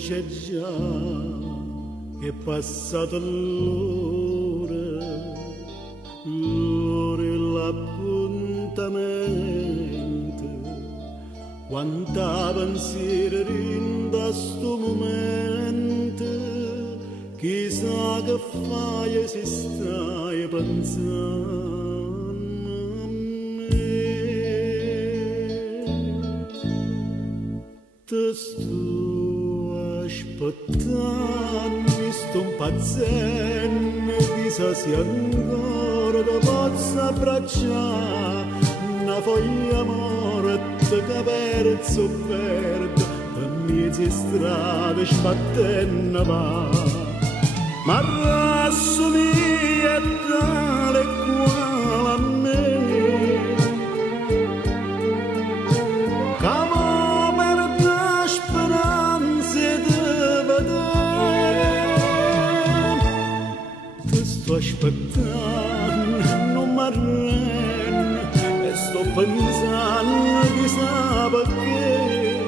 c'è già, è passato l'ora, l'ora e l'appuntamento, quanta pensiero rinda sto momento, chissà che fai se stai pensando a me. Te sto aspettando, mi sto impazzendo, chissà se ancora ti posso abbracciare, una foglia morta che perso verde, per mezze strade sbattendo va. Ma rassomiglia tale quale a me, che mo perde speranze di vedere. Ti sto aspettando, non mi arrendo, e sto pensando chissà perché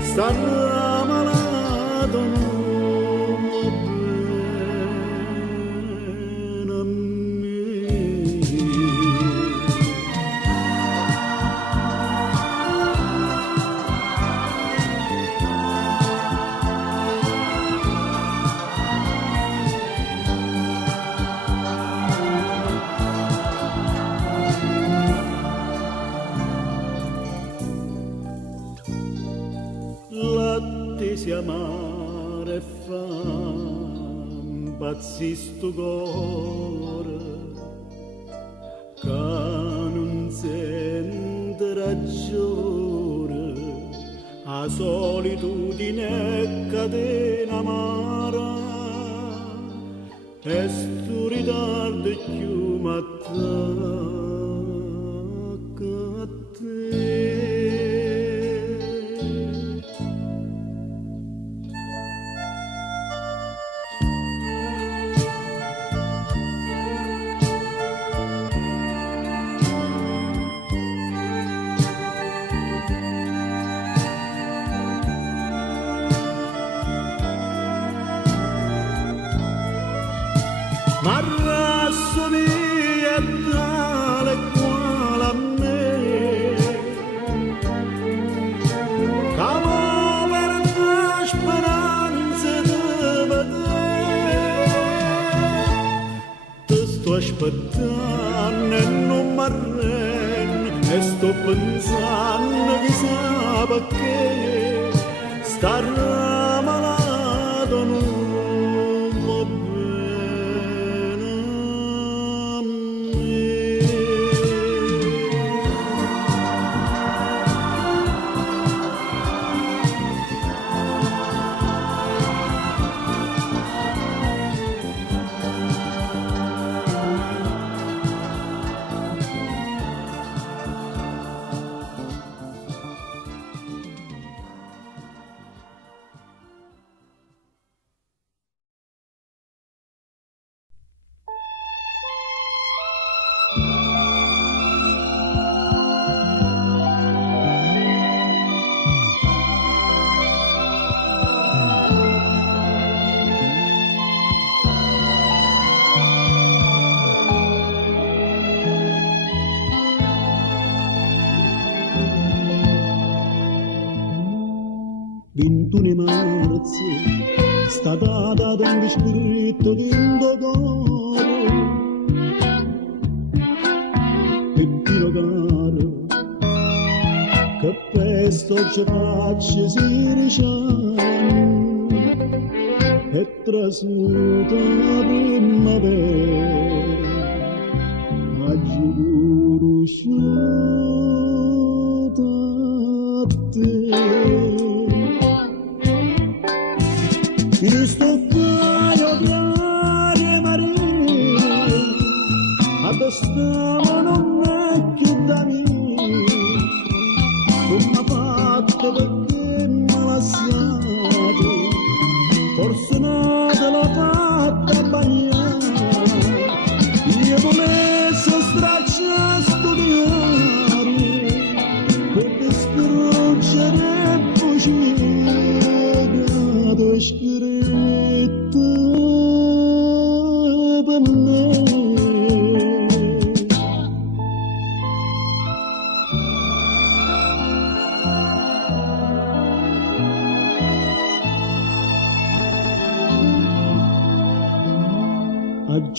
starà malato non va bene a me. L'attesa amare e fa impazzire sto cuore, che non sente ragione, a solitudine catena amara, e sto ritardo più m'attacca a te. Ma rassomiglia tale quale a me, che mo perde speranze di vedere. Ti sto aspettando e non mi arrendo, e sto pensando chissà perché starà malato non va bene. Vintune marzo, sta data d'un scritto dentro cuore, e tiro caro, che presto ci faccia si ricciano, e trasuta la primavera, ma giuro uscita a te. In sto caio grande marino, addostiamo non è più da me, non m'ha fatto perché m'ha lasciato, forse no te l'ho fatta bagnare, io volessi stracciare sto diario, per distruggere e fuggire.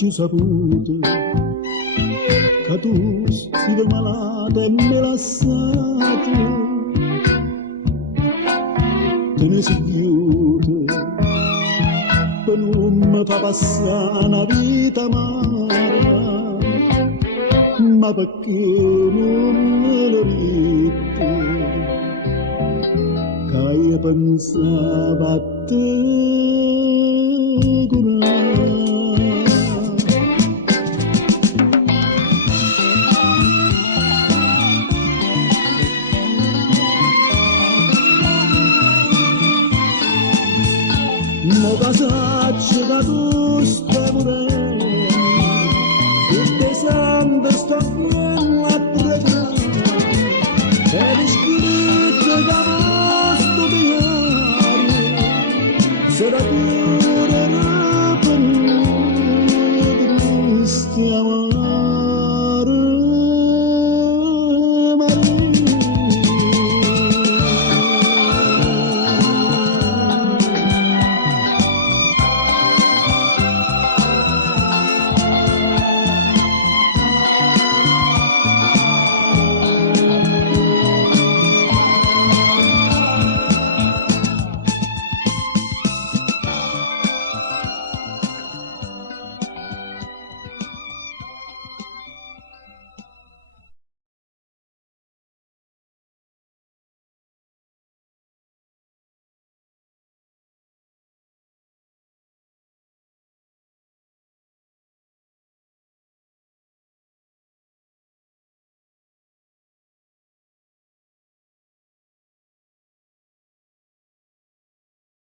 giù saputo che tu stai malata e me lasciato, te ne si chiude per non mi fa passare una vita amara, ma perché non me lo rite, che io pensavo a te curare. Mo casaccio che tu